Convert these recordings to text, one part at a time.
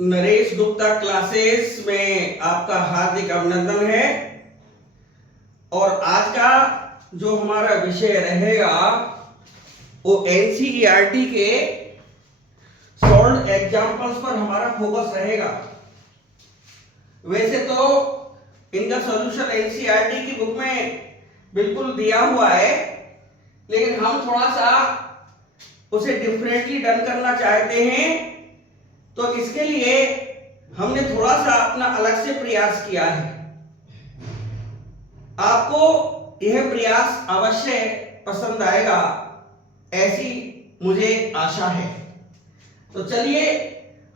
Naresh Gupta classes में आपका हार्दिक अभिनंदन है। और आज का जो हमारा विषय रहेगा वो एनसीईआरटी के सॉल्व्ड एग्जांपल्स पर हमारा फोकस रहेगा। वैसे तो इनका सॉल्यूशन एनसीईआरटी की बुक में बिल्कुल दिया हुआ है, लेकिन हम थोड़ा सा उसे डिफरेंटली डन करना चाहते हैं, तो इसके लिए हमने थोड़ा सा अपना अलग से प्रयास किया है। आपको यह प्रयास अवश्य पसंद आएगा, ऐसी मुझे आशा है। तो चलिए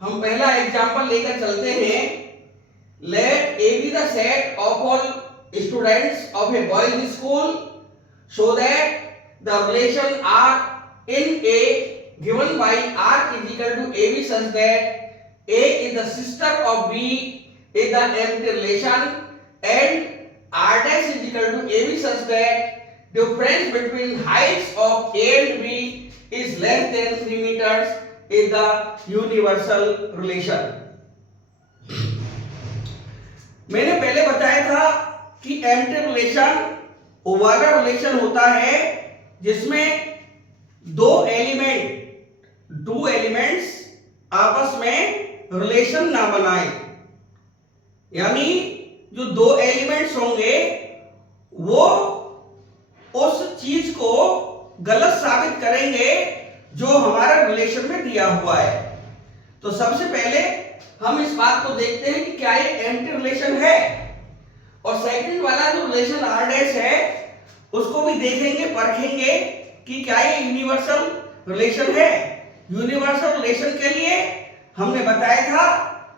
हम पहला एग्जांपल लेकर चलते हैं। Let A be the set of all students of a boys school show that the relation R in A given by R is equal to AB such that A is the sister of B is the empty relation, and R dash is equal to AB such that difference between heights of A and B is less than 3 meters is the universal relation. मैंने पहले बताया था कि empty relation वो वाला relation होता है जिसमें दो एलिमेंट्स आपस में रिलेशन ना बनाए, यानी जो दो एलिमेंट्स होंगे वो उस चीज को गलत साबित करेंगे जो हमारा रिलेशन में दिया हुआ है। तो सबसे पहले हम इस बात को देखते हैं कि क्या ये एम्प्टी रिलेशन है, और सेकंड वाला जो रिलेशन आर डैश है उसको भी देखेंगे, परखेंगे कि क्या ये यूनिवर्सल रिलेशन है। यूनिवर्सल रिलेशन के लिए हमने बताया था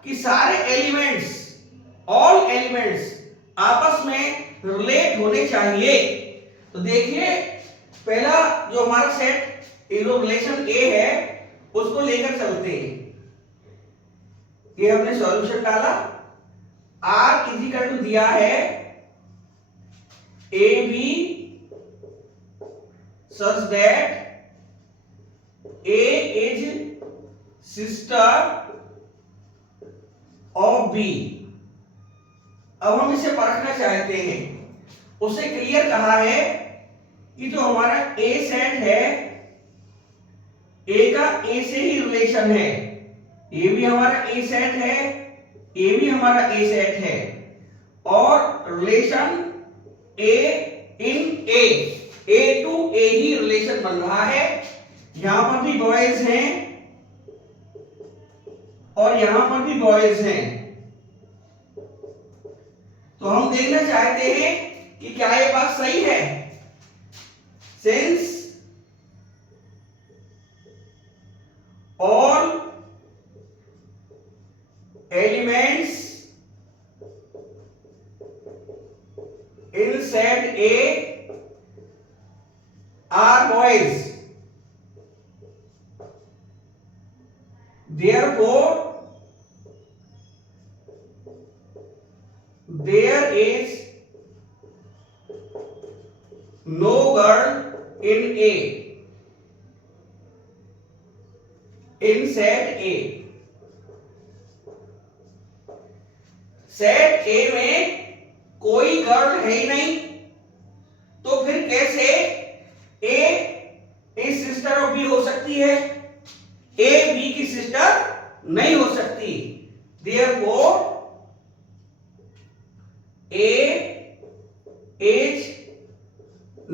कि सारे एलिमेंट्स, ऑल एलिमेंट्स आपस में रिलेट होने चाहिए। तो देखिए पहला जो हमारा सेट रिलेशन ए है उसको लेकर चलते हैं। ये हमने सॉल्यूशन डाला, R इज इक्वल टू दिया है A B such that A is sister of B। अब हम इसे परखना चाहते हैं। उसे क्लियर कहा है कि जो हमारा A सेट है, A का A से ही रिलेशन है, ये भी हमारा A सेट है, ये भी हमारा A सेट है, और relation A in A to A ही रिलेशन बन रहा है। यहां पर भी बॉयज हैं और यहां पर भी बॉयज हैं। तो हम देखना चाहते हैं कि क्या ये बात सही है। Since all elements in set A are boys, therefore there is no girl in A, in set A। Set A में कोई गर्ल है ही नहीं, तो फिर कैसे A इस सिस्टर ऑफ B हो सकती है, A B की सिस्टर नहीं हो सकती। Therefore A is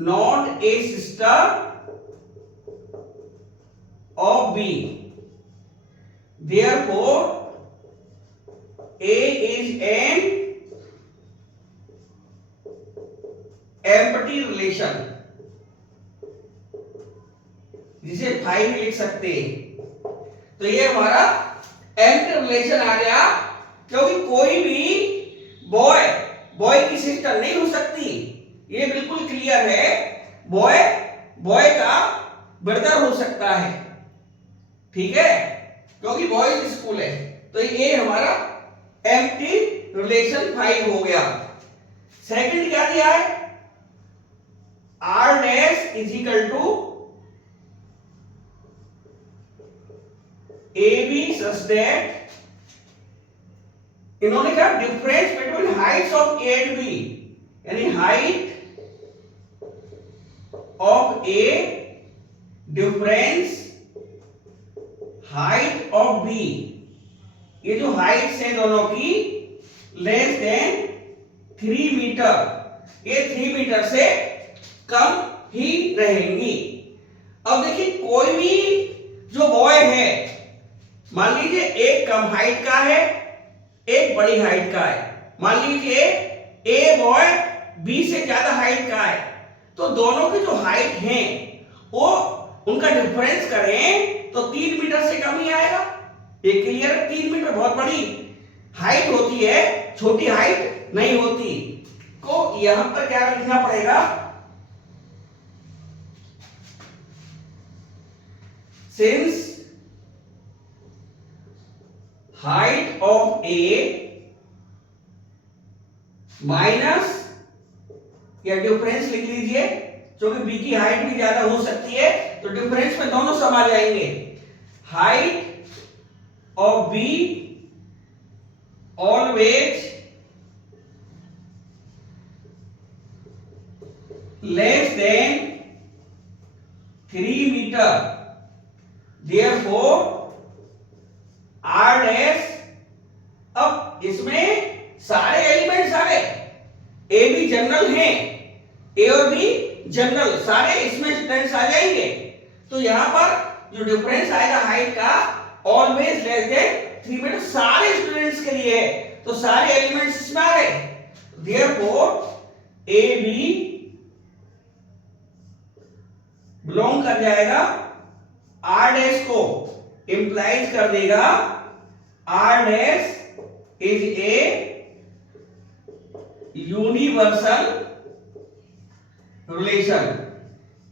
not a sister of B, therefore A is an empty relation, जिसे 5 लिख सकते हैं। तो ये हमारा एम्प्टी रिलेशन आ गया, क्योंकि कोई भी बॉय की सिस्टर नहीं हो सकती। ये बिल्कुल क्लियर है, बॉय का ब्रदर हो सकता है, ठीक है, क्योंकि बॉयज स्कूल है। तो ये हमारा एम्प्टी रिलेशन 5 हो गया। सेकंड क्या दिया है, R dash is equal to AB such that इन्होंने कहा difference between heights of A and B, यानी height of A difference height of B, ये जो हाइट्स है दोनों की लेस देन 3 मीटर, ये 3 मीटर से कम ही रहेंगी। अब देखिए कोई भी जो बॉय है, मान लीजिए एक कम हाइट का है, एक बड़ी हाइट का है, मान लीजिए ए बॉय बी से ज्यादा हाइट का है, तो दोनों की जो हाइट है वो उनका डिफरेंस करें तो 3 मीटर से कम ही आएगा। ये क्लियर है? 3 मीटर बहुत बड़ी हाइट होती है, छोटी हाइट नहीं होती। तो यहां पर क्या लिखना पड़ेगा, since height of A minus, या डिफरेंस लिख लीजिए, क्योंकि बी की हाइट भी ज्यादा हो सकती है तो डिफरेंस में दोनों समा जाएंगे। Height of B always less than 3 metre, therefore R dash. अब इसमें सारे एलिमेंट्स आ गए, ए बी जनरल हैं, ए और बी जनरल, सारे इसमें स्टूडेंट्स आ जाएंगे। तो यहां पर जो डिफरेंस आएगा हाइट का ऑलवेज लेस देन 3 मीटर, सारे स्टूडेंट्स के लिए है, तो सारे एलिमेंट्स इसमें आ गए। देयरफॉर ए बी बिलोंग कर जाएगा आर डैश को, इंप्लाइज कर देगा R dash is a universal relation.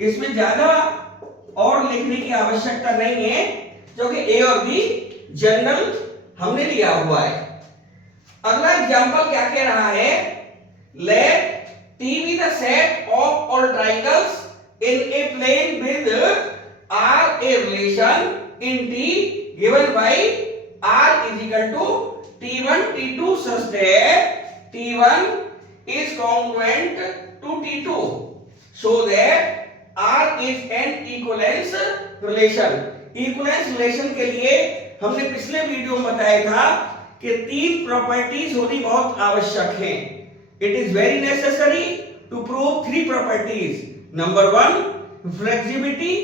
इसमें ज्यादा और लिखने की आवश्यकता नहीं है, क्योंकि ए और बी जनरल हमने लिया हुआ है। अगला एग्जांपल क्या कह रहा है, let T be the set of all triangles in a plane with r a relation in t given by r is equal to t1 t2 such that t1 is congruent to t2 so that r is an equivalence relation। equivalence relation के लिए हमने पिछले video में बताया था कि 3 properties होनी बहुत आवश्यक हैं। It is very necessary to prove 3 properties. Number 1 flexibility,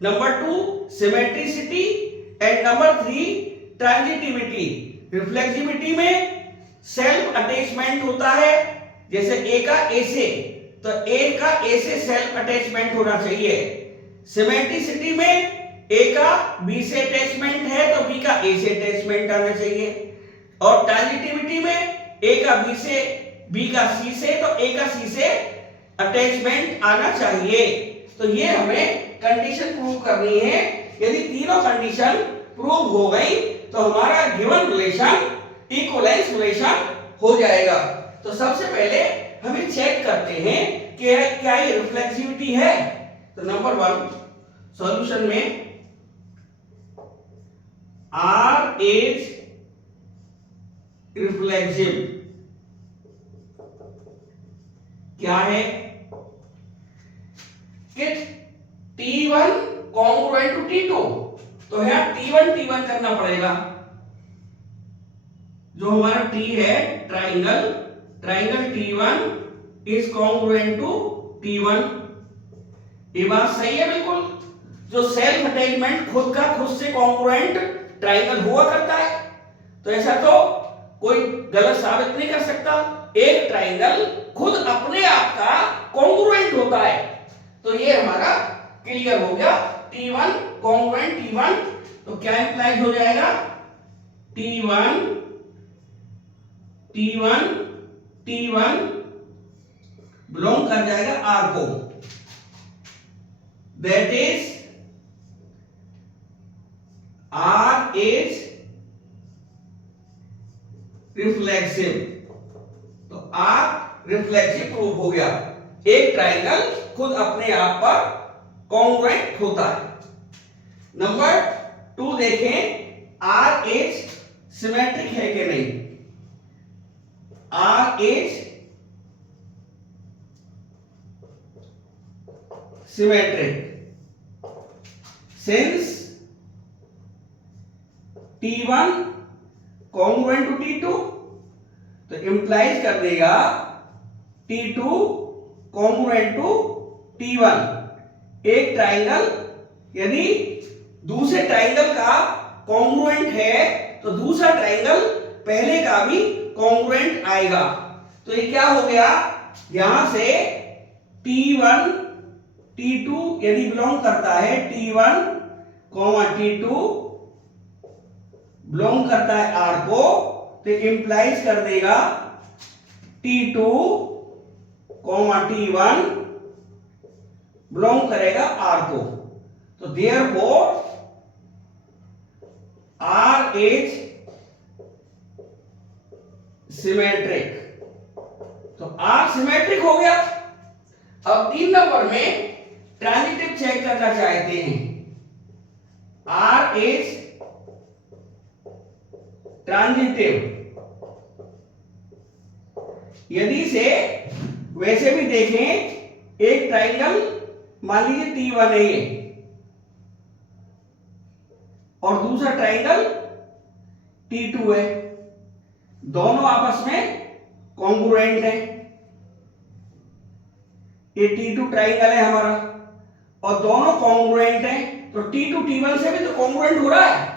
number 2 symmetricity and number 3 transitivity. Reflexivity में सेल्फ अटैचमेंट होता है, जैसे ए का ए से, तो ए का ए से सेल्फ अटैचमेंट होना चाहिए। सिमेट्रिसिटी में ए का बी से अटैचमेंट है तो बी का ए से अटैचमेंट आना चाहिए, और ट्रांजिटिविटी में ए का बी से, बी का सी से, तो ए का सी से अटैचमेंट आना चाहिए। तो ये हमें कंडीशन प्रूव करनी है। यदि तीनों कंडीशन प्रूव हो गई तो हमारा गिवन रिलेशन इक्विवेलेंस रिलेशन हो जाएगा। तो सबसे पहले हमें चेक करते हैं कि क्या ये रिफ्लेक्सिविटी है। तो नंबर 1 सॉल्यूशन में R is रिफ्लेक्सिव क्या है कि T1 कॉन्ग्रुएंट टू T2, तो यहां T1 करना पड़ेगा। जो हमारा T है triangle T1 is congruent to T1। ये बात सही है बिल्कुल। जो सेल्फ अटैचमेंट खुद से कॉन्ग्रुएंट ट्राइंगल हुआ करता है, तो ऐसा तो कोई गलत साबित नहीं कर सकता। एक ट्राइंगल खुद अपने आप का कॉन्ग्रुएंट होता है। तो ये हमारा क्लियर हो गया। T1 कॉन्ग्रुएंट T1, तो क्या इंप्लाइज हो जाएगा T1 बिलोंग कर जाएगा R को, that is R is reflexive. तो R रिफ्लेक्सिव प्रूफ हो गया। एक ट्राइंगल खुद अपने आप पर कॉन्ग्रुएंट होता है। नंबर 2 देखें, R इज सिमेट्रिक है कि नहीं। R is symmetric since T1 congruent to T2, तो इंप्लाइज कर देगा T2 congruent to T1। एक ट्राइंगल यदि दूसरे ट्राइंगल का कॉन्ग्रुएंट है तो दूसरा ट्राइंगल पहले का भी कॉन्ग्रुएंट आएगा। तो ये क्या हो गया, यहां से T1 T2 यदि बिलोंग करता है, T1 T2 बिलोंग करता है R को, तो इंप्लाइज कर देगा T2 T1 बिलोंग करेगा R को। तो देयरफॉर R is सिमेट्रिक। तो R सिमेट्रिक हो गया। अब 3 नंबर में ट्रांजिटिव चेक करना चाहते हैं। R is transitive. यदि से वैसे भी देखें, एक ट्राइंगल मान लीजिए T1 है ये, और दूसरा ट्राइंगल T2 है, दोनों आपस में कॉन्ग्रुएंट है। ये T2 ट्राइंगल है हमारा और दोनों कॉन्ग्रुएंट है, तो T2 T1 से भी तो कॉन्ग्रुएंट हो रहा है।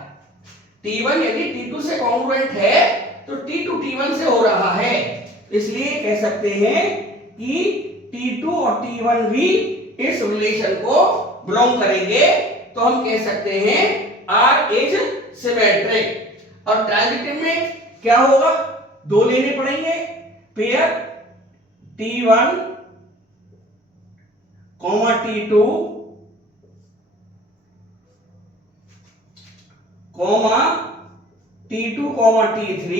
T1 यदि T2 से कॉन्ग्रुएंट है तो T2 T1 से हो रहा है। इसलिए कह सकते हैं कि T2 और T1 भी इस रिलेशन को बिलोंग करेंगे। तो हम कह सकते हैं R इज सिमेट्रिक। और ट्रांजिटिव में क्या होगा, 2 लेने पड़ेंगे pair, T1 T2 T2 T3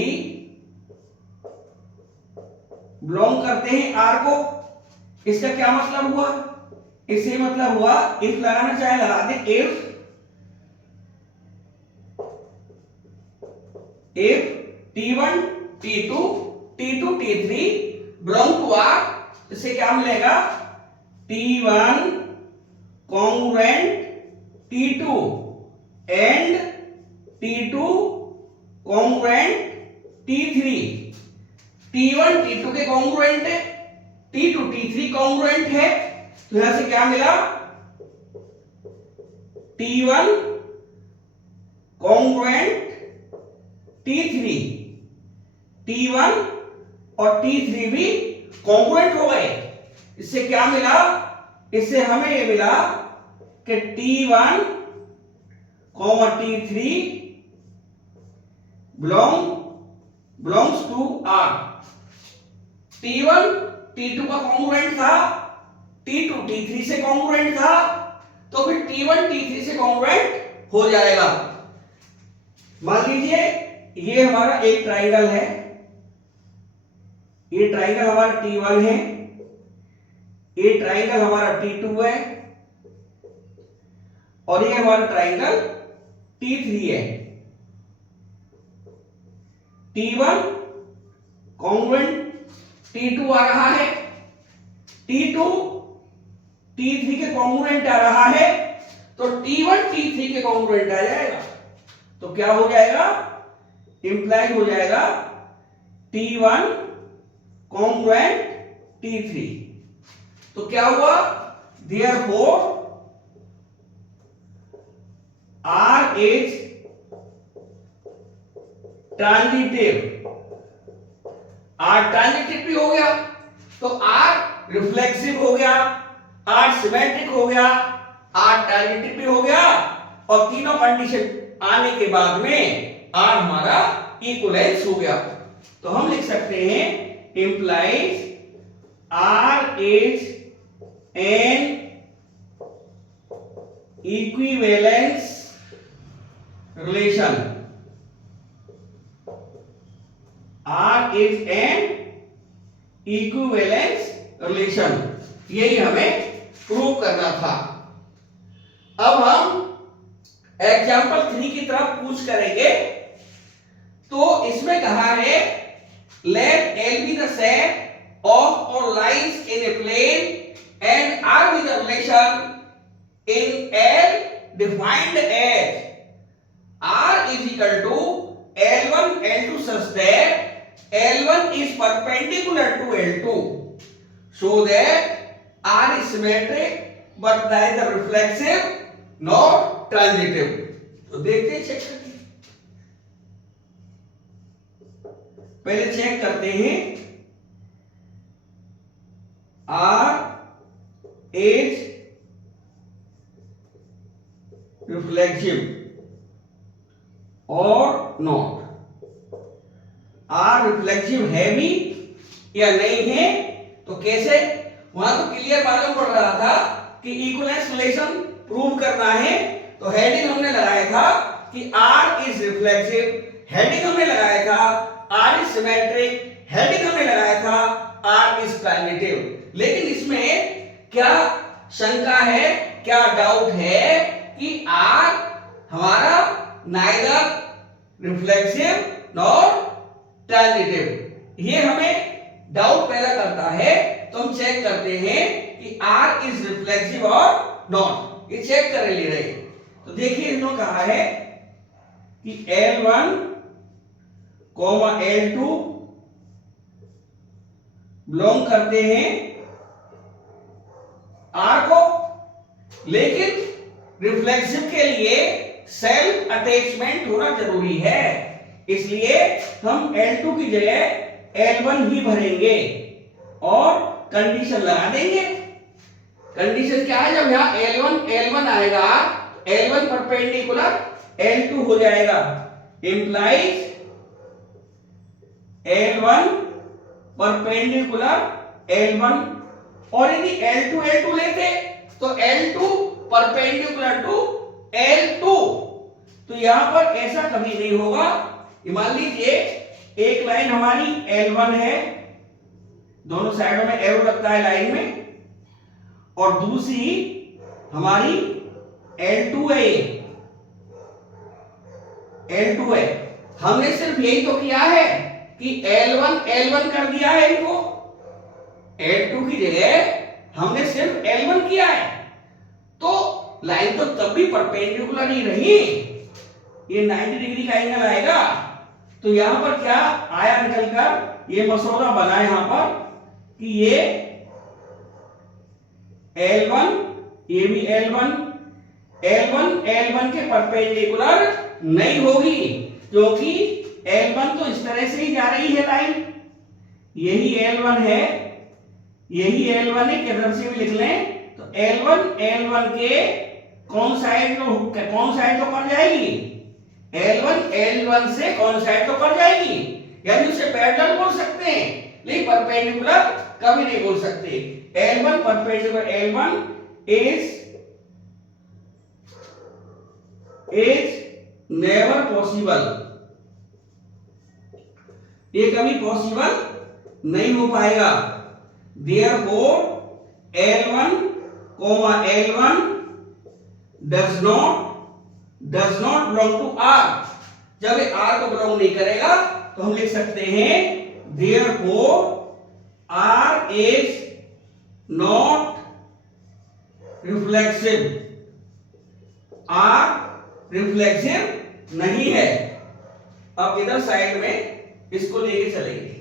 belong करते हैं R को। इसका क्या मतलब हुआ, इससे मतलब हुआ, इफ लगाना चाहे लगा दे, if T1 T2 T3 belong to R, इससे क्या मिलेगा, T1 congruent T2 and T2 congruent T3। T1 T2 के कॉन्ग्रुएंट है, T2 T3 कॉन्ग्रुएंट है। तो यहां से क्या मिला, T1 कॉन्ग्रुएंट T3, T1 और T3 भी कॉन्ग्रुएंट हो गए। इससे क्या मिला, इससे हमें ये मिला कि T1 T3 belongs to R। T1 T2 का कॉन्ग्रुएंट था, T2 T3 से कॉन्ग्रुएंट था, तो फिर T1 T3 से कॉन्ग्रुएंट हो जाएगा। मान लीजिए ये हमारा एक ट्राइंगल है, ये ट्राइंगल हमारा T1 है, ये ट्राइंगल हमारा T2 है, और ये हमारा ट्राइंगल T3 है। T1 कॉन्ग्रुएंट T2 आ रहा है, T2 T3 के कॉन्ग्रुएंट आ रहा है, तो T1 T3 के कॉन्ग्रुएंट आ जाएगा। तो क्या हो जाएगा, इंप्लाइड हो जाएगा T1 कॉन्ग्रुएंट T3। तो क्या हुआ, therefore R is transitive. R transitive भी हो गया, तो R रिफ्लेक्सिव हो गया, R सिमेट्रिक हो गया, R ट्रांजिटिव भी हो गया, और तीनों कंडीशन आने के बाद में R हमारा इक्विवेलेंस हो गया। तो हम लिख सकते हैं implies R is an equivalence relation. R is an equivalence relation। यही हमें प्रूव करना था। अब हम एग्जाम्पल 3 की तरफ पूछ करेंगे। तो इसमें कहा है let L be the set of all lines in a plane and R be the relation in L defined as R is equal to L1 L2 such that L1 is perpendicular to L2 so that R is symmetric but neither reflexive nor transitive. तो देखते हैं check करके, पहले check करते हैं R is reflexive और not, are reflexive है भी या नहीं है, तो कैसे, वहां तो क्लियर मालूम पड़ रहा था कि इक्विवेलेंस रिलेशन प्रूव करना है, तो हेडिंग हमने लगाया था कि आर इज रिफ्लेक्सिव, हेडिंग हमने लगाया था आर इज सिमेट्रिक, हेडिंग हमने लगाया था आर इज ट्रांजिटिव। लेकिन इसमें क्या शंका है, क्या डाउट है कि आर हमारा नाइदर रिफ्लेक्सिव नॉर ट्रांजिटिव, ये हमें डाउट पैदा करता है। तो हम चेक करते हैं कि आर इज रिफ्लेक्सिव और नॉट, ये चेक कर ले रहे। तो देखिए इन्होंने कहा है कि L1 L2 बिलोंग करते हैं R को, लेकिन रिफ्लेक्सिव के लिए सेल्फ अटैचमेंट होना जरूरी है, इसलिए हम L2 की जगह L1 ही भरेंगे और कंडीशन लगा देंगे। कंडीशन क्या है, जब यहां L1 आएगा, L1 परपेंडिकुलर L2 हो जाएगा, इंप्लाइज L1 परपेंडिकुलर L1, और यदि L2 लेते तो L2 परपेंडिकुलर टू L2, तो यहां पर ऐसा कभी नहीं होगा। मान लीजिए एक लाइन हमारी L1 है, दोनों साइडों में एरो लगता है लाइन में, और दूसरी हमारी L2 है, L2 है। हमने सिर्फ यही तो किया है कि L1 कर दिया है इनको, L2 की जगह हमने सिर्फ L1 किया है, तो लाइन तो तब भी परपेंडिकुलर ही रही, ये 90 डिग्री का एंगल आएगा। तो यहां पर क्या आया निकलकर, ये मसौदा बना यहां पर कि ये L1, ये भी L1 के परपेंडिकुलर नहीं होगी, क्योंकि L1 तो इस तरह से ही जा रही है लाइन, यही L1 है, यही L1 है, किधर से भी लिख लें तो L1 के कौन साइड तो कर जाएगी, L1 से कौन साइड तो कर जाएगी, यानी उसे पैरेलल बोल सकते हैं, लेकिन परपेंडिकुलर कभी नहीं बोल सकते। L1 perpendicular L1 is never possible, ये कभी पॉसिबल नहीं हो पाएगा। Therefore L1 does not belong to R, जब ये R को बिलोंग नहीं करेगा तो हम लिख सकते हैं therefore R is not reflexive, R reflexive नहीं है। अब इधर साइड में इसको लेके चलेंगे,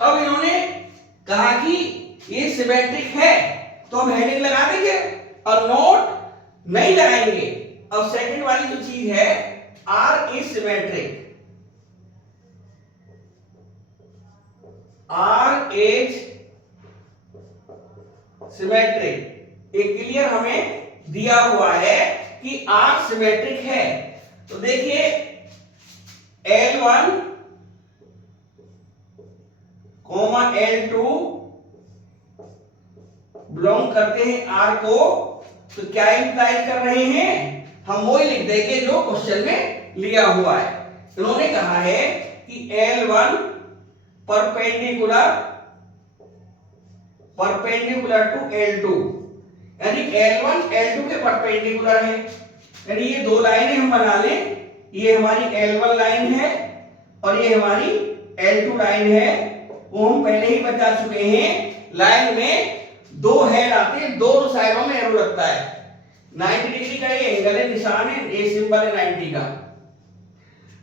अब इन्होंने कहा कि ये सिमेट्रिक है, तो हम हेडिंग लगा देंगे और नोट नहीं लगाएंगे। अब सेकंड वाली जो चीज है, R is symmetric, R is symmetric, एक क्लियर हमें दिया हुआ है कि आर सिमेट्रिक है। तो देखिए L1 L2 बिलोंग करते हैं R को, तो क्या इंप्लाई कर रहे हैं हम वही लिख देंगे जो क्वेश्चन में लिया हुआ है। इन्होंने कहा है कि L1 परपेंडिकुलर टू L2, यानी L1 L2 के परपेंडिकुलर है। यानी ये दो लाइनें हम बना लें, ये हमारी L1 लाइन है और ये हमारी L2 लाइन है। वो हम पहले ही बता चुके हैं, लाइन में दो हेड आते हैं, दोनों साइडों में एरो लगता है। 90 डिग्री का ये एंगल है, निशान है, ये सिंबल है 90 का।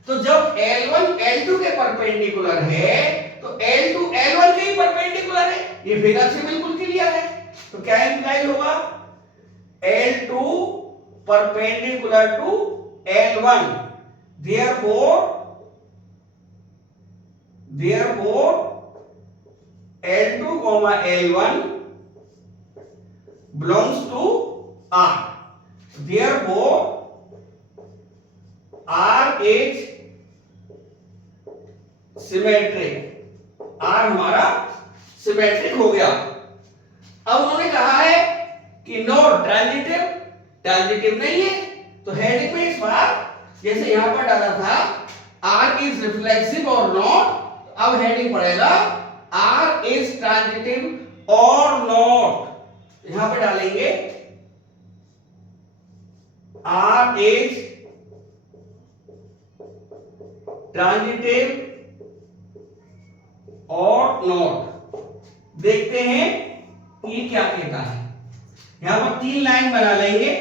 तो जब L1 L2 के परपेंडिकुलर है तो L2 L1 के ही परपेंडिकुलर है, ये फिगर से बिल्कुल क्लियर है। तो क्या इंप्लाई होगा, L2 perpendicular to L1, therefore L2, L1 belongs to R. Therefore R is symmetric. R हमारा सिमेट्रिक हो गया। अब उन्होंने कहा है कि नो ट्रांजिटिव नहीं है, तो हेडिंग में इस बार जैसे यहां पर डाला था R इज रिफ्लेक्सिव और नॉट, अब हेडिंग पड़ेगा R इज ट्रांजिटिव और नॉट। यहां पर डालेंगे R इज ट्रांजिटिव और नॉट। देखते हैं ये क्या कहता है। यहां पर तीन लाइन बना लेंगे,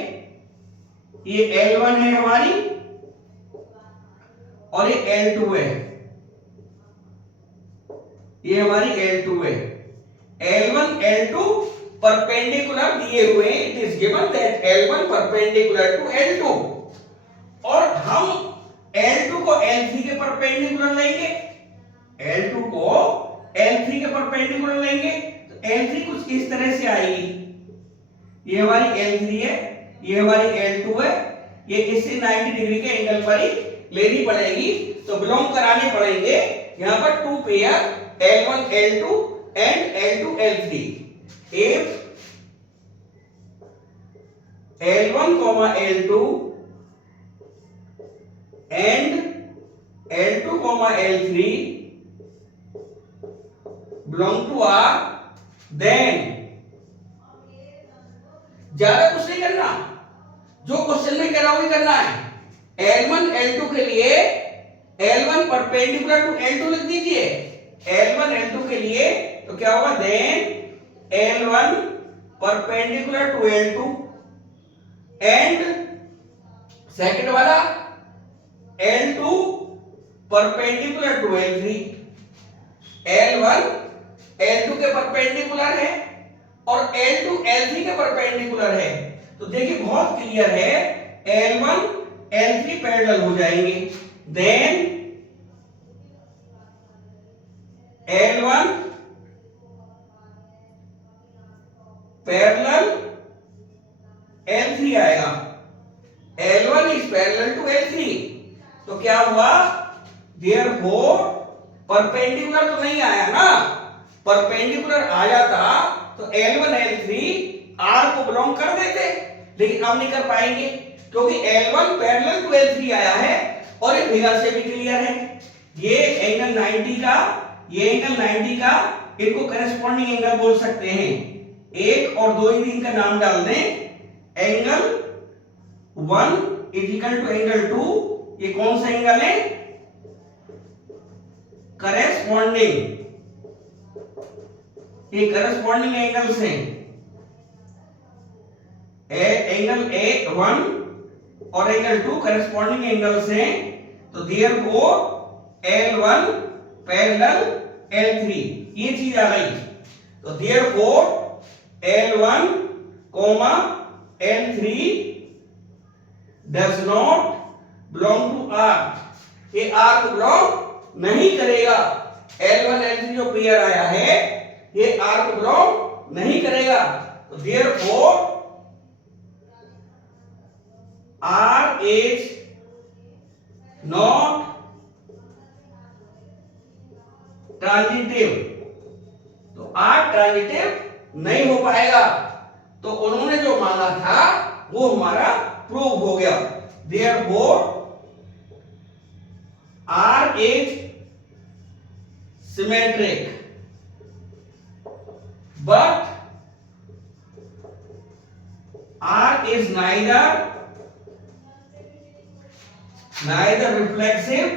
ये L1 है हमारी और ये L2 है, ये हमारी L2 है। L1 L2 परपेंडिकुलर दिए हुए हैं, it is given that L1 perpendicular to L2, और हम L2 को L3 के परपेंडिकुलर लेंगे, L2 को L3 के परपेंडिकुलर लेंगे, तो L3 कुछ इस तरह से आएगी। ये हमारी L3 है, ये हमारी L2 है, ये इससे 90 डिग्री के एंगल पर ही लेनी पड़ेगी। तो बिलोंग कराने पड़ेंगे यहां पर two pair L1 L2 and L2 L3। If L1, L2 and L2, L3 belong to R, then ज्यादा कुछ नहीं करना, जो क्वेश्चन में कह रहा हूं करना है। L1 L2 के लिए L1 परपेंडिकुलर टू L2 लिख दीजिए, L1 L2 के लिए तो क्या होगा, then L1 perpendicular to L2 and second वाला L2 perpendicular to L3। L1 L2 के परपेंडिकुलर है और L2 L3 के परपेंडिकुलर है, तो देखिए बहुत क्लियर है, L1 L3 पैरेलल हो जाएंगे, देन L1 पैरेलल L3 आएगा, L1 is parallel to L3, तो क्या हुआ, देयरफॉर परपेंडिकुलर तो नहीं आया ना, परपेंडिकुलर आ जाता तो L1 L3 R को बिलोंग कर देते, लेकिन अब नहीं कर पाएंगे क्योंकि L1 पैरेलल टू L3 आया है और ये फिगर से भी क्लियर है। ये एंगल 90 का, ये एंगल 90 का, इनको करेस्पॉन्डिंग एंगल बोल सकते हैं। एक और दो ही इनका नाम डाल दें, angle 1 is equal to angle 2, ये कौन सा एंगल है, करेस्पॉन्डिंग, ये करेस्पॉन्डिंग एंगल्स हैं, एंगल A1 और एंगल 2 करेस्पॉन्डिंग एंगल्स हैं, तो देयरफॉर L1 पैरेलल L3, ये चीज आ गई, तो therefore L1, L3 does not belong to R, ये R को बिलोंग नहीं करेगा। L1 L3 जो पेयर आया है ये R को बिलोंग नहीं करेगा, तो therefore R is not transitive, तो R ट्रांजिटिव नहीं हो पाएगा। तो उन्होंने जो मांगा था वो हमारा प्रूव हो गया। Therefore R is symmetric but R is neither reflexive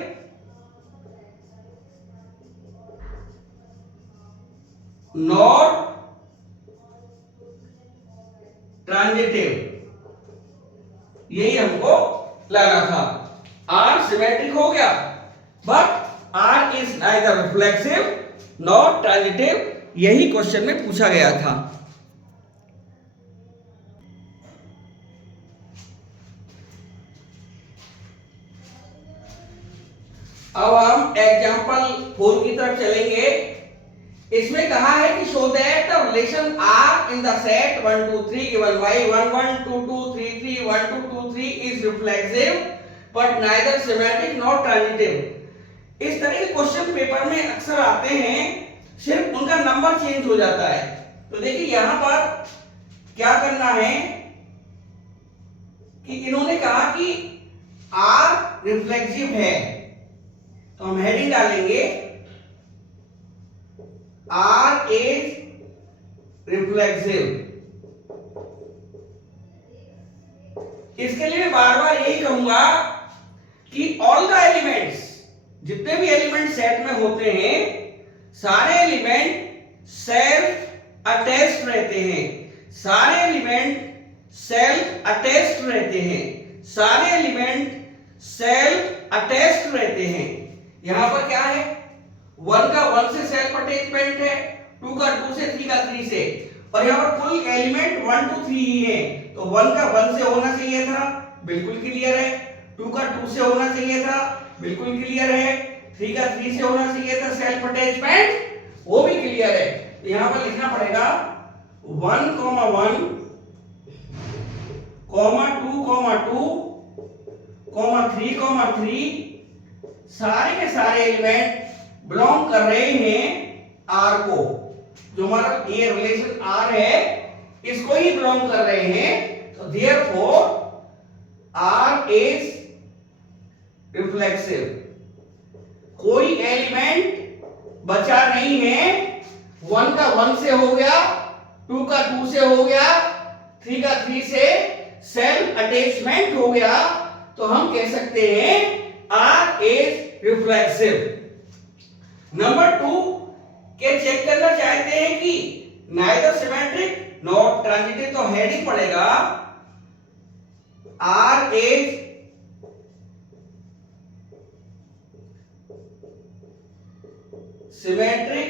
nor transitive. यही हमको लाना था। आर सिमेट्रिक हो गया but R is neither reflexive nor transitive, यही क्वेश्चन में पूछा गया था। अब हम एग्जांपल 4 की तरफ चलेंगे। इसमें कहा है कि show that the relation R in the set 1 2 3 given y 1 1 2 2 3 3 1 2 2 3 is reflexive but neither symmetric nor transitive. इस तरह के क्वेश्चन पेपर में अक्सर आते हैं, सिर्फ उनका नंबर चेंज हो जाता है। तो देखिए यहां पर क्या करना है कि इन्होंने कहा कि आर रिफ्लेक्सिव है, तो हम हेडिंग डालेंगे आर इज रिफ्लेक्सिव। इसके लिए मैं बार बार यही कहूंगा कि ऑल द एलिमेंट्स, जितने भी एलिमेंट सेट में होते हैं, सारे एलिमेंट सेल्फ अटैच्ड रहते हैं। सारे एलिमेंट सेल्फ अटैच्ड रहते हैं। सारे एलिमेंट सेल्फ अटैच्ड रहते हैं। यहां पर क्या है, 1 का 1 से सेल्फ अटैचमेंट है, 2 का 2 से, 3 का 3 से, और यहां पर कुल एलिमेंट 1 2 3 ही है। तो 1 का 1 से होना चाहिए था, बिल्कुल क्लियर है। 2 का 2 से होना चाहिए था, बिल्कुल क्लियर है। 3 का 3 से होना चाहिए था सेल्फ अटैचमेंट, वो भी क्लियर है। तो यहां पर लिखना पड़ेगा 1 1 2 2 3 सारे के सारे एलिमेंट बिलोंग कर रहे हैं आर को। जो हमारा ये रिलेशन आर है, इसको ही बिलोंग कर रहे हैं। तो देयरफॉर आर इज रिफ्लेक्सिव। कोई एलिमेंट बचा नहीं है। 1 का 1 से हो गया, 2 का 2 से हो गया, 3 का 3 से सेल्फ अटैचमेंट हो गया। तो हम कह सकते हैं आर इज रिफ्लेक्सिव। नंबर 2 के चेक करना चाहते हैं कि नाइदर सिमेट्रिक नॉट ट्रांजिटिव, तो हेडिंग पड़ेगा आर इज सिमेट्रिक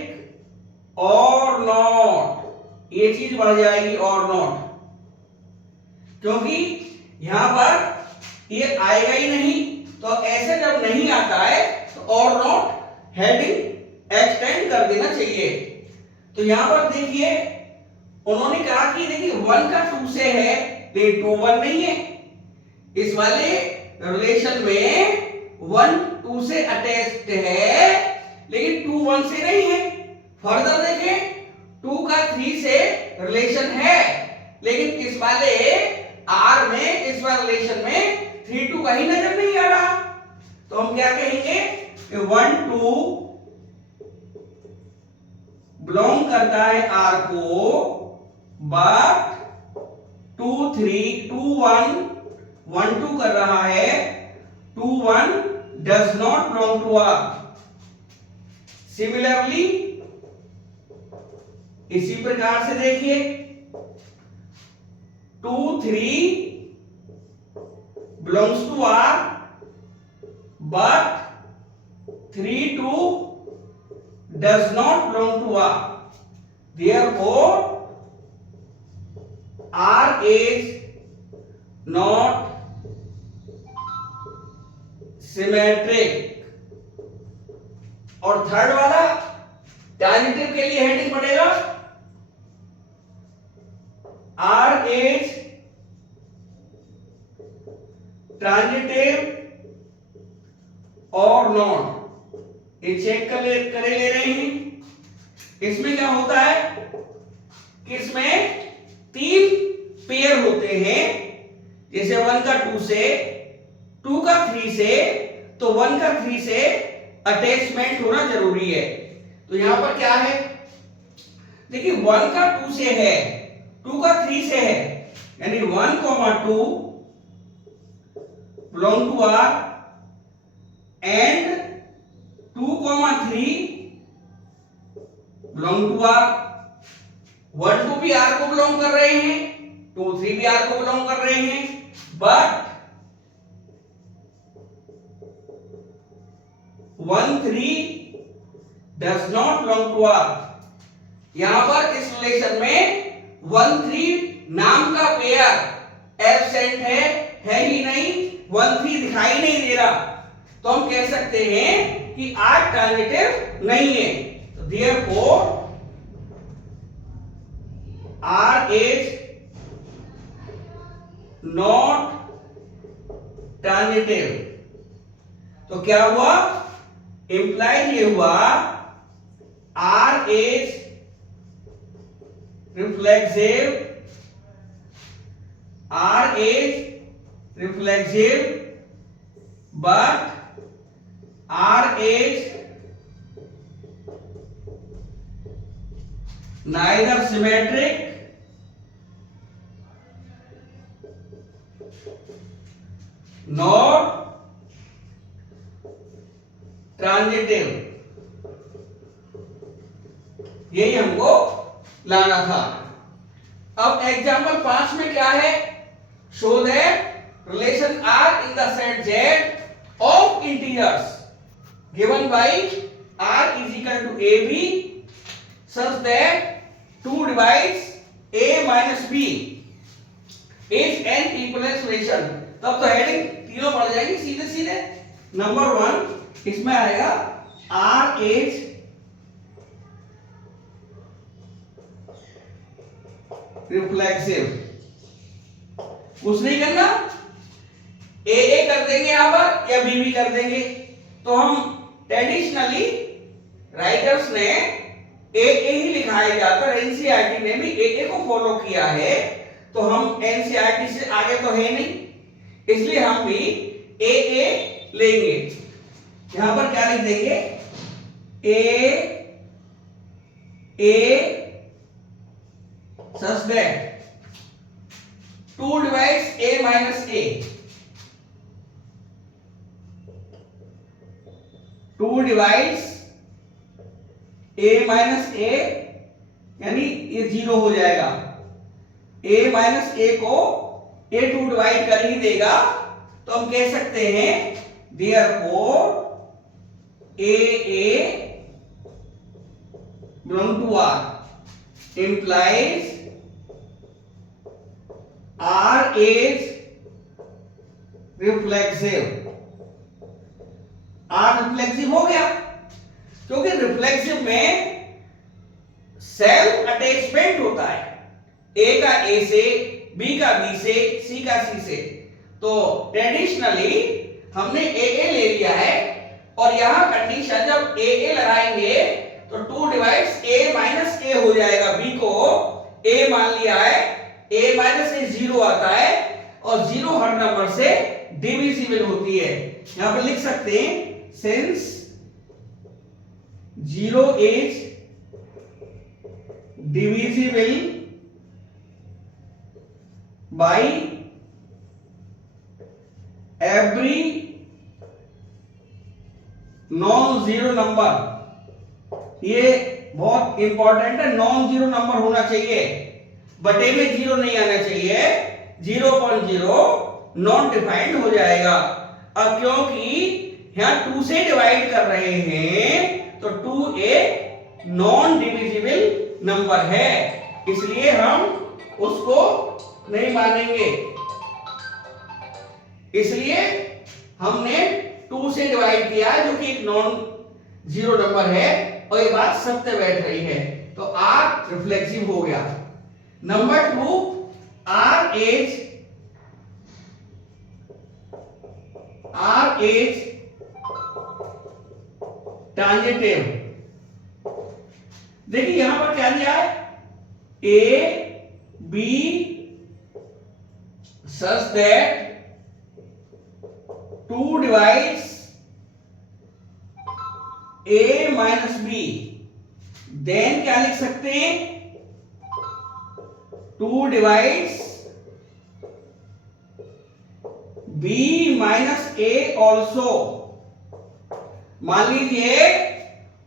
और नॉट। ये चीज बढ़ जाएगी और नॉट, क्योंकि यहां पर ये आएगा ही नहीं। तो ऐसे जब नहीं आता है तो और नॉट हेडिंग एक्सटेंड कर देना चाहिए। तो यहां पर देखिए उन्होंने कहा कि देखिए 1 का 2 से है, लेकिन 2 1 नहीं है। इस वाले रिलेशन में 1 2 से अटैच्ड है, लेकिन 2 1 से नहीं है। फर्दर देखें 2 का 3 से रिलेशन है, लेकिन इस वाले आर में, इस वाले रिलेशन में 3 2 कहीं नजर नहीं आ रहा। तो हम क्या कहेंगे कि 1 2 बिलोंग करता है आर को, बट 2 3 2 1 1 2 कर रहा है, 2 1 does not belong to R. Similarly इसी प्रकार से देखिए 2 3 belongs to R, but 3 2 does not belong to R. Therefore, R is not symmetric. और थर्ड वाला ट्रांजिटिव के लिए हेडिंग पड़ेगा R is ट्रांजिटिव और नॉट। ये चेक कर ले रहे हैं। इसमें क्या होता है कि इसमें 3 पेयर होते हैं, जैसे 1 का 2 से, 2 का 3 से, तो 1 का 3 से अटैचमेंट होना जरूरी है। तो यहां पर क्या है, देखिए 1 का 2 से है, 2 का 3 से है, यानी 1, 2 belong to R and 2, 3 belong to R। 1, 2 भी R को बिलोंग कर रहे हैं, 2, 3 भी R को बिलोंग कर रहे हैं, but 1, 3 does not belong to R। यहां पर इस रिलेशन में 1, 3 नाम का पेयर एब्सेंट है ही नहीं, 1, 3 दिखाई नहीं दे रहा, तो हम कह सकते हैं कि R ट्रांजिटिव नहीं है। तो therefore R is not transitive. तो क्या हुआ, इंप्लाइड ये हुआ R is reflexive, R is reflexive but R is neither symmetric nor transitive. यही हमको लाना था। अब एग्जाम्पल 5 में क्या है, show that relation R in the set Z of integers given by R is equal to AB such that 2 divides A minus B is an equivalence relation। तब तो हेडिंग तीनों पड़ जाएंगी सीधे सीधे। नंबर 1 इसमें आएगा R is रिफ्लेक्सिव, कुछ नहीं करना, ए कर देंगे यहां पर या बी कर देंगे। तो हम ट्रेडिशनली राइटर्स ने ए ही लिखाया जाता है, एनसीईआरटी ने भी ए को फॉलो किया है, तो हम एनसीईआरटी से आगे तो है नहीं, इसलिए हम भी ए लेंगे। यहां पर क्या लिख देंगे, ए such that 2 divides A minus A, 2 divides A minus A, यानी ये 0 हो जाएगा, A minus A को A2 डिवाइड कर ही देगा, तो हम कह सकते हैं therefore A belong to R implies R is reflexive. R reflexive हो गया, क्योंकि रिफ्लेक्सिव में सेल्फ अटैचमेंट होता है, A का A से, B का B से, C का C से। तो ट्रेडिशनली हमने A ले लिया है, और यहां कंडीशन जब A लगाएंगे तो 2 डिवाइड्स A माइनस A हो जाएगा, B को A मान लिया है, A माइनस A 0 आता है, और 0 हर नंबर से डिविजिबल होती है। यहां पर लिख सकते हैं since 0 is divisible by every non zero number. ये बहुत इंपॉर्टेंट है, नॉन जीरो नंबर होना चाहिए, बटे में 0 नहीं आना चाहिए, 0.0 नॉन डिफाइंड हो जाएगा। अब क्योंकि यहां 2 से डिवाइड कर रहे हैं, तो 2 एक नॉन डिविजिबल नंबर है, इसलिए हम उसको नहीं मानेंगे। इसलिए हमने 2 से डिवाइड किया है, जो कि एक नॉन जीरो नंबर है, और ये बात सत्य बैठ रही है, तो R रिफ्लेक्सिव हो गया। Number 2, R is transitive. देखिए यहां पर क्या दिया है, A B such that 2 divides a minus b, then क्या लिख सकते हैं, 2 divides b minus a also। मान लीजिए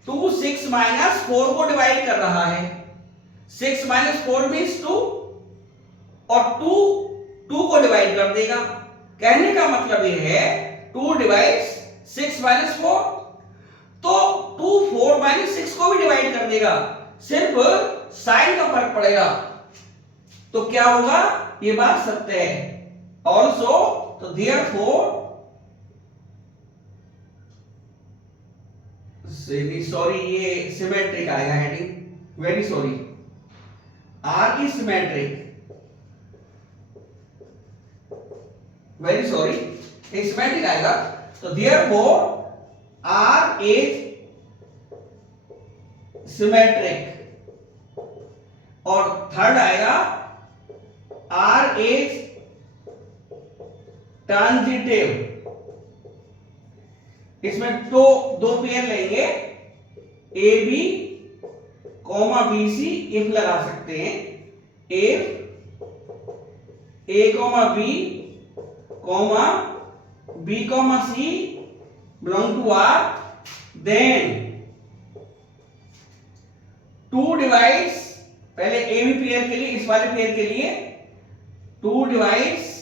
2 6 माइनस 4 को डिवाइड कर रहा है, 6 माइनस 4 मीन्स 2, और 2 को डिवाइड कर देगा। कहने का मतलब यह है 2 डिवाइड्स 6 माइनस 4, तो 2 4 माइनस 6 को भी डिवाइड कर देगा, सिर्फ साइन का फर्क पड़ेगा। तो क्या होगा, ये बात सत्य है। ऑल्सो, तो देयरफॉर, सॉरी ये सिमेट्रिक आएगा heading, very sorry, R is symmetric, very sorry, symmetric आएगा। तो देयरफॉर आर इज सिमेट्रिक, और थर्ड आएगा आर इज ट्रांजिटिव। इसमें तो दो पेयर लेंगे, a b comma b c, if लगा सकते हैं, if a comma b comma b comma c belong to R, then 2 divides, पहले ए बी पेयर के लिए, इस वाले पेयर के लिए 2 डिवाइड्स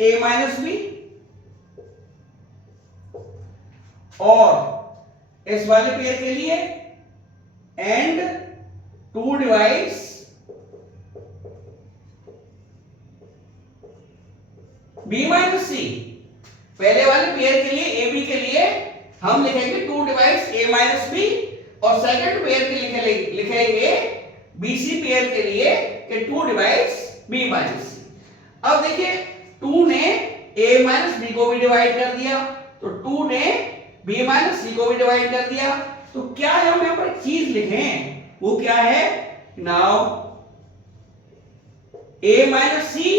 a माइनस बी, और इस वाले पेयर के लिए एंड 2 डिवाइड्स b माइनस सी। पहले वाले पेयर के लिए, ए बी के लिए हम लिखेंगे 2 डिवाइड्स a माइनस बी, और सेकंड पेयर के लिए लिखेंगे बी सी पेयर के लिए कि 2 डिवाइड्स b माइनस सी। अब देखिए 2 ने a माइनस बी को भी डिवाइड कर दिया, तो 2 ने b माइनस सी को भी डिवाइड कर दिया, तो क्या है, हम यहां पर चीज लिखें, वो क्या है, नाउ a माइनस सी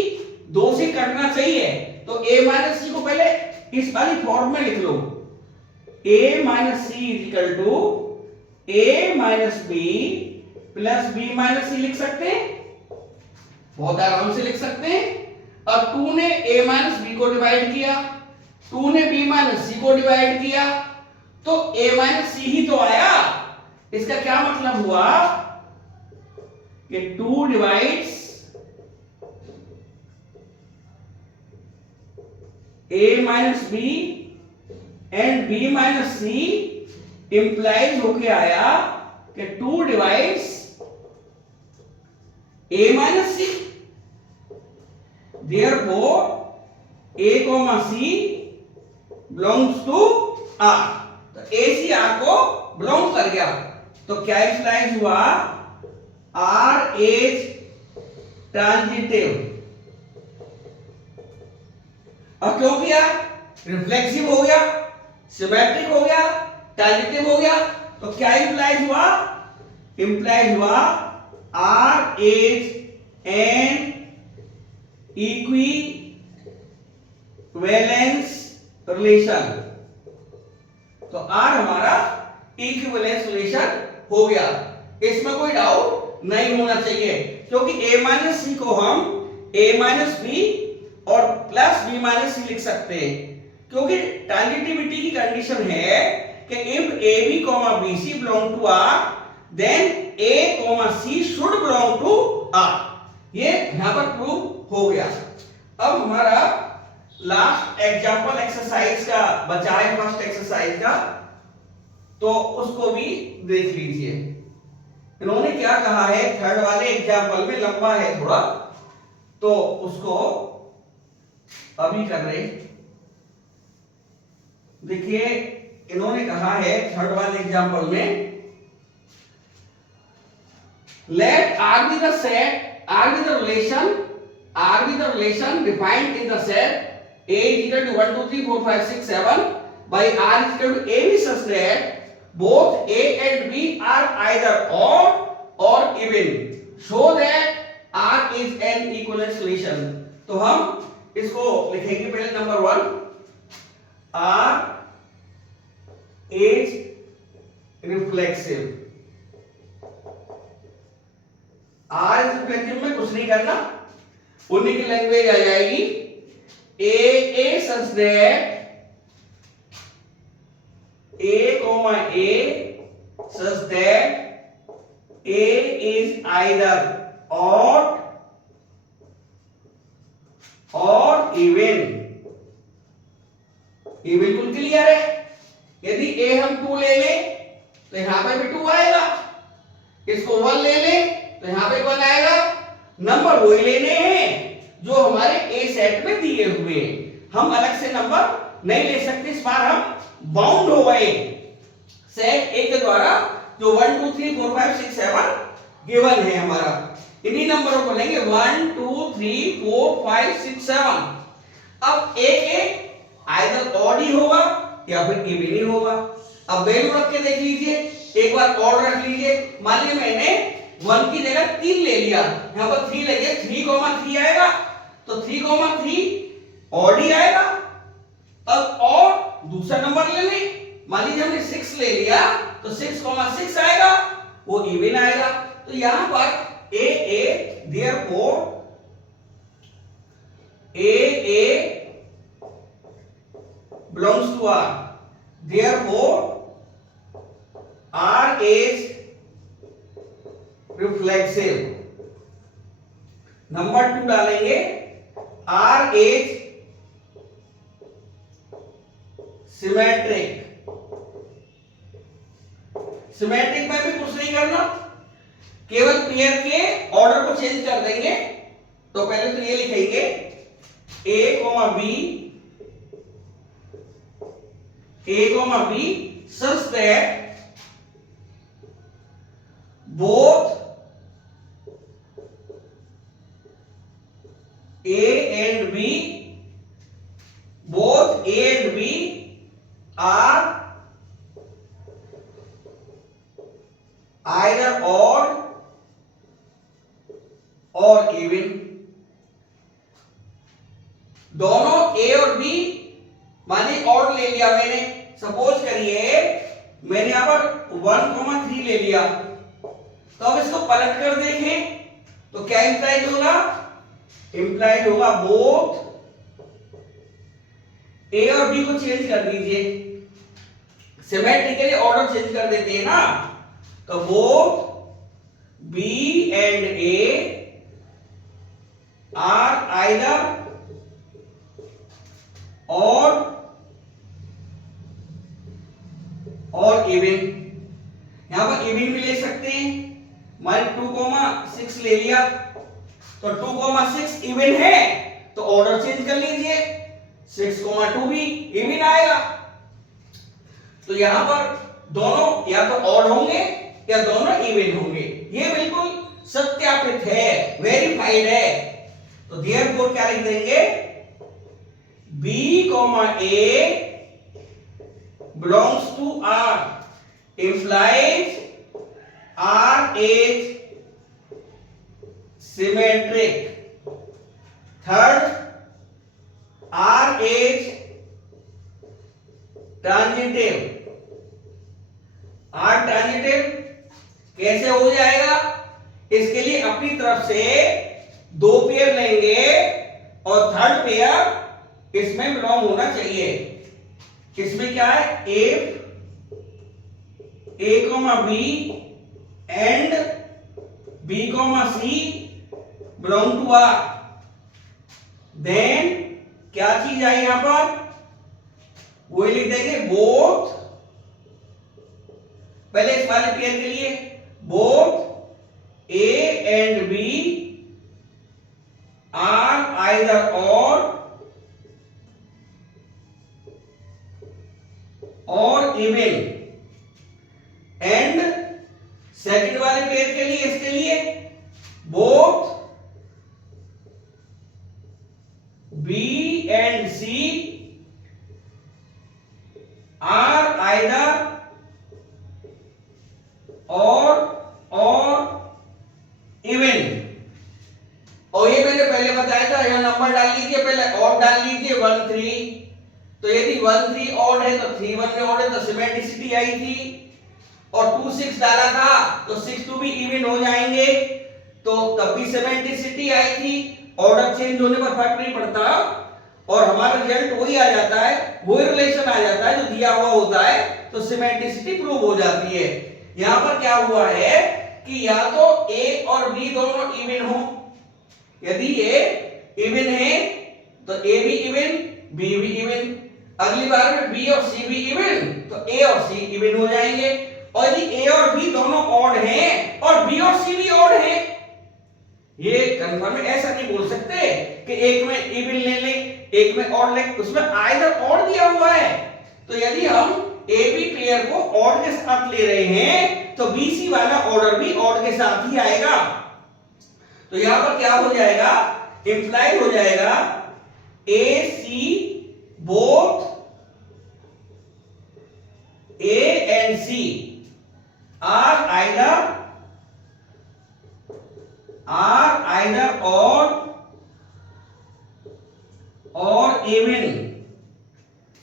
2 से कटना चाहिए, तो a माइनस सी को पहले इस वाली फॉर्म में लिख लो, a minus C is equal to a minus B plus b minus C लिख सकते हैं, बहुत आराम से लिख सकते हैं। और 2 ने a माइनस बी को डिवाइड किया, 2 ने b माइनस सी को डिवाइड किया, तो a माइनस सी ही तो आया। इसका क्या मतलब हुआ कि 2 divides a minus b and b minus c implies होके आया कि 2 divides a minus c, therefore a comma c belongs to r, तो a c r को बिलोंग कर गया, तो क्या इंप्लाइज हुआ, r इज ट्रांजिटिव। अब क्यों किया, रिफ्लेक्सिव हो गया, सिमेट्रिक हो गया, ट्रांजिटिव हो गया, तो क्या इंप्लाइज हुआ, इंप्लाइज हुआ R is an equivalence relation, तो R हमारा इक्विवेलेंस रिलेशन हो गया। इसमें कोई डाउट नहीं होना चाहिए, क्योंकि a माइनस सी को हम a माइनस बी और प्लस b माइनस सी लिख सकते हैं, क्योंकि ट्रांजिटिविटी की कंडीशन है कि if a b comma b c belong to r, then a comma c should belong to r। ये यहां पर प्रूव हो गया। अब हमारा लास्ट एग्जांपल एक्सरसाइज का बचा है, फर्स्ट एक्सरसाइज का, तो उसको भी देख लीजिए। इन्होंने क्या कहा है, थर्ड वाले एग्जांपल में लंबा है थोड़ा, तो उसको अभी कर रहे। देखिए इन्होंने कहा है थर्ड वाले एग्जांपल में, let R be the set, R be the relation defined in the set A is equal to 1 2 3 4 5 6 7 by R is equal to AB such that both A and B are either odd or even, so that R is an equivalence relation। तो हम इसको लिखेंगे पहले number 1, R is reflexive। R is reflexive में कुछ नहीं करना, उन्हीं की लैंग्वेज आ जाएगी। A such that A such that A is either odd और इवन। ये बिल्कुल क्लियर है। यदि A हम 2 ले लें तो यहां पे भी 2 आएगा, इसको 1 ले लें तो यहां पे 1 आएगा। नंबर वही लेने हैं जो हमारे A सेट में दिए हुए हैं, हम अलग से नंबर नहीं ले सकते। इस बार हम बाउंड हो गए सेट A के द्वारा, जो 1 2 3 4 5 6 7 गिवन है हमारा। इन्हीं नंबरों को लेंगे 1 2 3 4 5 6 7। अब A आइदर ऑड ही होगा या फिर इवन ही होगा। अब वैल्यू रख के देख लीजिए, एक बार ऑड रख लीजिए। मान लीजिए मैंने 1 की जगह 3 ले लिया, यहां पर 3 लगे, 3,3 आएगा, तो 3,3 ऑड ही आएगा। अब और दूसरा नंबर ले लें, मान लीजिए हमने 6 ले लिया तो 6,6 आएगा, वो इवन आएगा। तो यहां पर A therefore A belongs to R, therefore R is reflexive। Number 2 डालेंगे, R is सिमेट्रिक। सिमेट्रिक में भी कुछ नहीं करना, केवल पेयर के ऑर्डर को चेंज कर देंगे। तो पहले तो ये लिखेंगे A, B such that both A and B are either odd और इवन। दोनों A और B, मानिए ऑड ले लिया मैंने, सपोज करिए मैंने यहां पर 1,3 ले लिया, तो अब इसको पलट कर देखें तो क्या इंप्लाइज होगा? इंप्लाइज होगा बोथ A और B को चेंज कर दीजिए, सिमेट्रिकली ऑर्डर चेंज कर देते हैं ना, तो both B and A are either odd और इवन। यहां पर इवन भी ले सकते हैं, मान 2,6 ले लिया तो 2,6 इवन है, तो ऑर्डर चेंज कर लीजिए, 6,2 भी इवन आएगा। तो यहां पर दोनों या तो ऑड होंगे या दोनों इवन होंगे, ये बिल्कुल सत्यापित है, वेरीफाइड है। तो देयरफॉर क्या लिख देंगे? B, A belongs to R implies R is symmetric। Third, R is transitive। R transitive कैसे हो जाएगा? इसके लिए अपनी तरफ से 2 पेयर लेंगे और थर्ड पेयर इसमें बिलोंग होना चाहिए। इसमें क्या है? A, B and B, C belong to R। Then क्या चीज आई यहां पर? वही लिख देंगे बोथ, पहले इस वाले पेयर के लिए both A and B are either odd और इवन। एंड सेकंड वाले पेयर के लिए, इसके लिए both B and C are either odd or even। और ये मैंने पहले बताया था, यहाँ नंबर डाल लीजिए, पहले ऑड डाल लीजिए 1 3। तो यदि 1 3 ऑड है तो 3 1 में ऑड है, तो सिमेट्रिसिटी आई थी। और 2 6 डाला था तो 6 2 भी इवन हो जाएंगे, तो तब भी सिमेट्रिसिटी आई थी। ऑर्डर चेंज होने पर फर्क नहीं पड़ता और हमारा रिजल्ट वही आ जाता है, वही रिलेशन आ जाता है जो दिया हुआ होता है, तो सिमेट्रिसिटी प्रूव हो जाती है। यहां पर क्या हुआ है कि या तो ए और बी दोनों इवन हो, यदि ए इवन है तो ए भी इवन, बी भी इवन। अगली बार में बी और सी भी इवन, तो ए और सी इवन हो जाएंगे। और यदि ए और बी दोनों ऑड हैं और बी और सी भी ऑड हैं, ये कंफर्म है, ऐसा नहीं बोल सकते कि एक में इवन ले लें एक में ऑड ले, उसमें आइदर ऑड दिया हुआ है। तो यदि हम ए बी पेयर को ऑड के साथ ले रहे हैं तो बी सी वाला ऑर्डर भी ऑड के साथ ही आएगा। तो यहां पर क्या हो जाएगा, इंप्लाई हो जाएगा A C both A and C are either or even,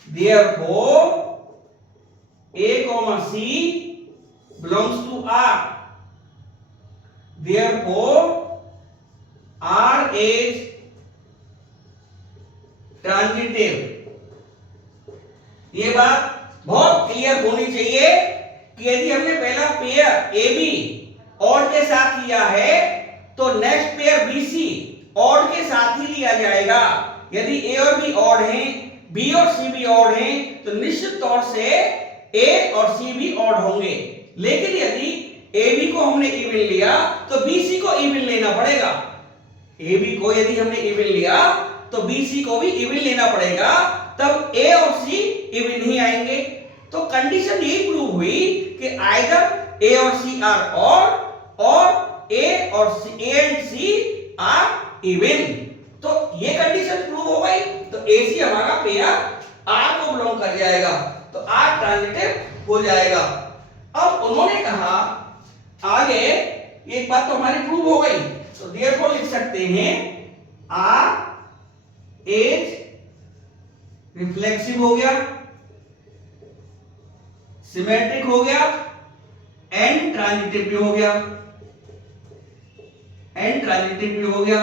therefore A comma C belongs to R, therefore R is transitive. ये बात बहुत क्लियर होनी चाहिए कि यदि हमने पहला पेयर ए बी ऑड के साथ लिया है तो next pair b c odd के साथ ही लिया जाएगा। यदि ए और बी ऑड हैं, बी और सी भी ऑड हैं, तो निश्चित तौर से ए और सी भी ऑड होंगे। लेकिन यदि ए बी को हमने इवन लिया तो बी सी को इवन लेना पड़ेगा। ए बी को यदि हमने इवन लिया तो बी सी को भी इवन लेना पड़ेगा, तब ए और सी इवन ही आएंगे। तो कंडीशन यही प्रूव हुई कि आइदर ए और सी आर ऑड और ए और C, A and C are even. तो ये कंडीशन प्रूव हो गई, तो ए सी हमारा पेयर आर को बिलोंग कर जाएगा, तो आर ट्रांजिटिव हो जाएगा। अब उन्होंने कहा आगे, एक बात तो हमारी प्रूव हो गई, तो देयरफॉर लिख सकते हैं आर एज रिफ्लेक्सिव हो गया, सिमेट्रिक हो गया एंड ट्रांजिटिव भी हो गया, एंड ट्रांजिटिव भी हो गया।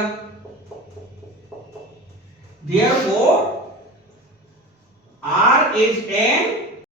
Therefore R is an